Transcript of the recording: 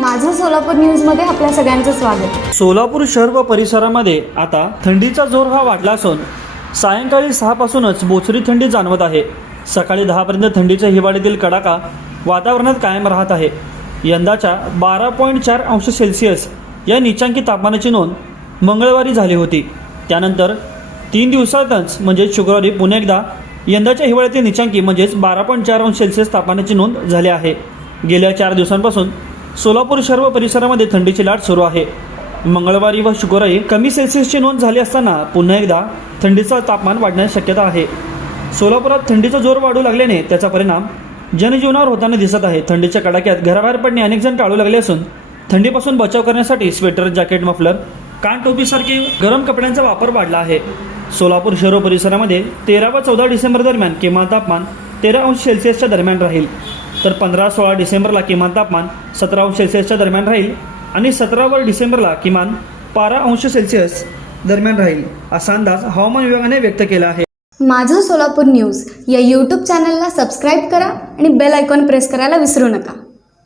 माझं सोलापूर न्यूजमध्ये आपल्या सगळ्यांचं स्वागत। सोलापूर शहर व परिसरामध्ये आता थंडीचा जोर हा वाढला असून सायंकाळी 6 पासूनच बोचरी थंडी जाणवत आहे। सकाळी 10 पर्यंत थंडीच्या हिवाळ्यातील कडाका वातावरणात कायम राहत आहे। यंदाच्या 12.4 अंश सेल्सिअस या नीचांकी तापमानाची नोंद मंगळवारी झाली होती। त्यानंतर 3 दिवसातच म्हणजे शुक्रवारी पुन्हा एकदा यंदाच्या हिवाळ्यातील नीचांकी म्हणजेच 12.4 अंश सेल्सिअस तापमानाची नोंद झाली आहे। गेल्या 4 दिवसांपासून सोलापूर शहर व परिसरामध्ये थंडीची लाट सुरू आहे। मंगळवारी व शुक्रवारी कमी सेल्सिअसची नोंद झाली असताना पुन्हा एकदा थंडीचं तापमान वाढण्याची शक्यता आहे। सोलापुरात थंडीचा जोर वाढू लागल्याने त्याचा परिणाम जनजीवनावर होताना दिसत आहे। थंडीच्या कडाक्यात घराबाहेर पडणे अनेक जण टाळू लागले असून थंडीपासून बचाव करण्यासाठी स्वेटर, जॅकेट, मफलर, कानटोपीसारखे गरम कपड्यांचा वापर वाढला आहे। सोलापूर शहर व परिसरामध्ये 13 व 14 डिसेंबर दरम्यान किमान तापमान 13 अंश सेल्सिअसच्या दरम्यान राहील, तर 15-16 डिसेंबरला किमान तापमान 17 अंश सेल्सिअसच्या दरम्यान राहील आणि 17 डिसेंबरला किमान 12 अंश सेल्सिअस दरम्यान राहील, असा अंदाज हवामान विभागाने व्यक्त केला आहे। माझं सोलापूर न्यूज या यूट्यूब चॅनलला सबस्क्राईब करा आणि बेल आयकॉन प्रेस करायला विसरू नका।